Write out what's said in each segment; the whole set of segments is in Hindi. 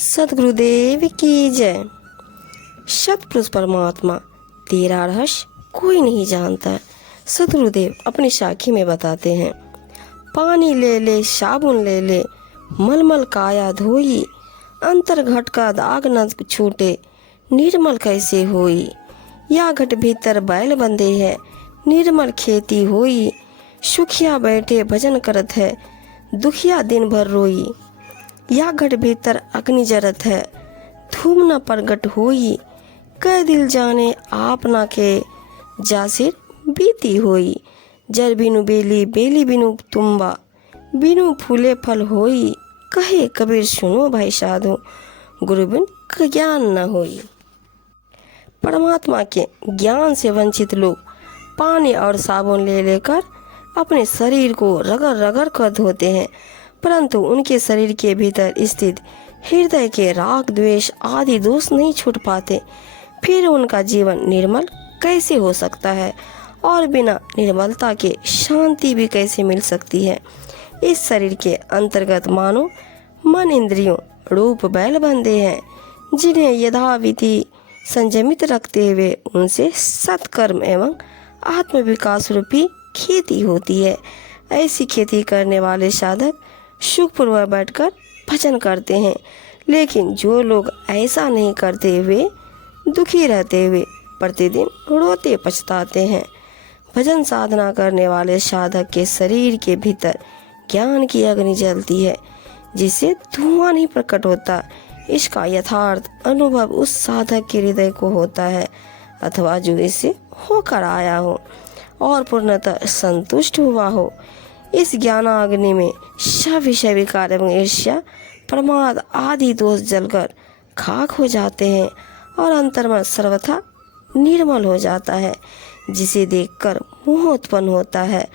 सद्गुरुदेव की जय। सतपुरुष परमात्मा तेरा रहस्य कोई नहीं जानता। सद्गुरुदेव अपनी साखी में बताते हैं, पानी ले ले साबुन ले ले, मलमल काया धोई, अंतर घट का दाग न छूटे, निर्मल कैसे होई। या घट भीतर बैल बंधे है, निर्मल खेती होई। सुखिया बैठे भजन करत है, दुखिया दिन भर रोई। या घट भीतर अग्नि जरत है, धूम न प्रगट होई। कै दिल जाने आप ना के, जासिर बीती होई। जर बिनु बेली बेली बिनु तुम्बा, बिनु फूले फल होई। कहे कबीर सुनो भाई साधु, गुरु बिन ज्ञान न होई। परमात्मा के ज्ञान से वंचित लोग पानी और साबुन ले लेकर अपने शरीर को रगड़ रगड़ कर धोते हैं, परंतु उनके शरीर के भीतर स्थित हृदय के राग द्वेष आदि दोष नहीं छूट पाते। फिर उनका जीवन निर्मल कैसे हो सकता है और बिना निर्मलता के शांति भी कैसे मिल सकती है। इस शरीर के अंतर्गत मानो मन इंद्रियों रूप बैल बंधे हैं, जिन्हें यथाविधि संयमित रखते हुए उनसे सत्कर्म एवं आत्म विकास रूपी खेती होती है। ऐसी खेती करने वाले साधक सुखपूर्वक बैठकर भजन करते हैं, लेकिन जो लोग ऐसा नहीं करते हुए दुखी रहते हुए प्रतिदिन रोते पछताते हैं। भजन साधना करने वाले साधक के शरीर के भीतर ज्ञान की अग्नि जलती है, जिससे धुआं नहीं प्रकट होता। इसका यथार्थ अनुभव उस साधक के हृदय को होता है, अथवा जो इससे होकर आया हो और पूर्णतः संतुष्ट हुआ हो। इस ज्ञानाग्नि में सब विषय विकार एवं ईर्ष्या प्रमाद आदि दोष जलकर खाक हो जाते हैं और अंतर्मन सर्वथा निर्मल हो जाता है, जिसे देखकर मोह उत्पन्न होता है।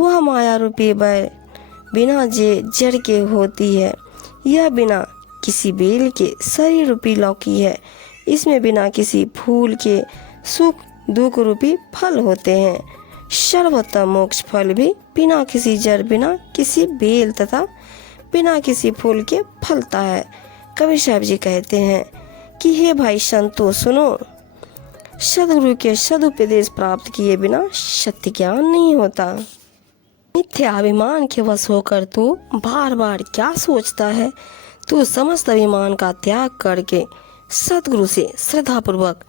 वह माया रूपी बैल बिना जड़ के होती है, यह बिना किसी बेल के शरीर रूपी लौकी है। इसमें बिना किसी फूल के सुख दुख रूपी फल होते हैं। सर्वोत्तम मोक्ष फल भी बिना किसी जड़, बिना किसी बेल तथा बिना किसी फूल के फलता है। कबीर साहब जी कहते हैं कि हे भाई संतो सुनो, सदगुरु के सदुपदेश प्राप्त किए बिना सत्य ज्ञान नहीं होता। मिथ्याभिमान के वश होकर तू बार बार क्या सोचता है। तू समस्त अभिमान का त्याग करके सदगुरु से श्रद्धापूर्वक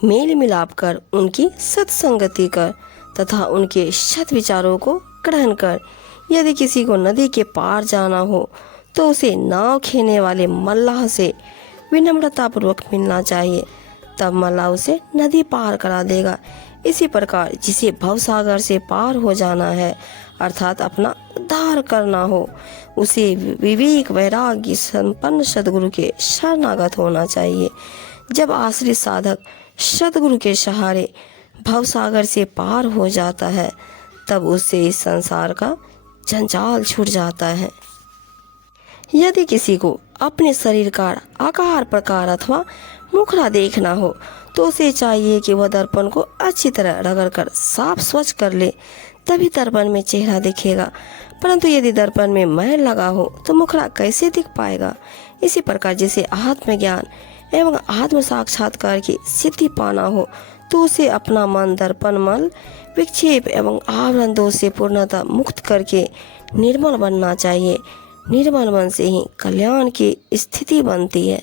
मेल मिलाप कर उनकी सत्संगति कर तथा उनके सत विचारों को ग्रहण कर। यदि किसी को नदी के पार जाना हो तो उसे नाव खेने वाले मल्लाह से विनम्रता पूर्वक मिलना चाहिए, तब मल्लाह उसे नदी पार करा देगा। इसी प्रकार जिसे भवसागर से पार हो जाना है, अर्थात अपना उद्धार करना हो, उसे विवेक वैराग्य संपन्न सदगुरु के शरणागत होना चाहिए। जब आश्रित साधक सदगुरु के सहारे भवसागर से पार हो जाता है, तब उससे इस संसार का जंजाल छूट जाता है। यदि किसी को अपने शरीर का आकार प्रकार अथवा मुखड़ा देखना हो तो उसे चाहिए कि वह दर्पण को अच्छी तरह रगड़कर साफ स्वच्छ कर ले, तभी दर्पण में चेहरा दिखेगा। परंतु यदि दर्पण में मैल लगा हो तो मुखड़ा कैसे दिख पाएगा। इसी प्रकार जिसे आत्मज्ञान एवं आत्म साक्षात्कार की सिद्धि पाना हो तो उसे अपना मन दर्पण मल विक्षेप एवं आवरण दोष से पूर्णतः मुक्त करके निर्मल बनना चाहिए। निर्मल मन से ही कल्याण की स्थिति बनती है।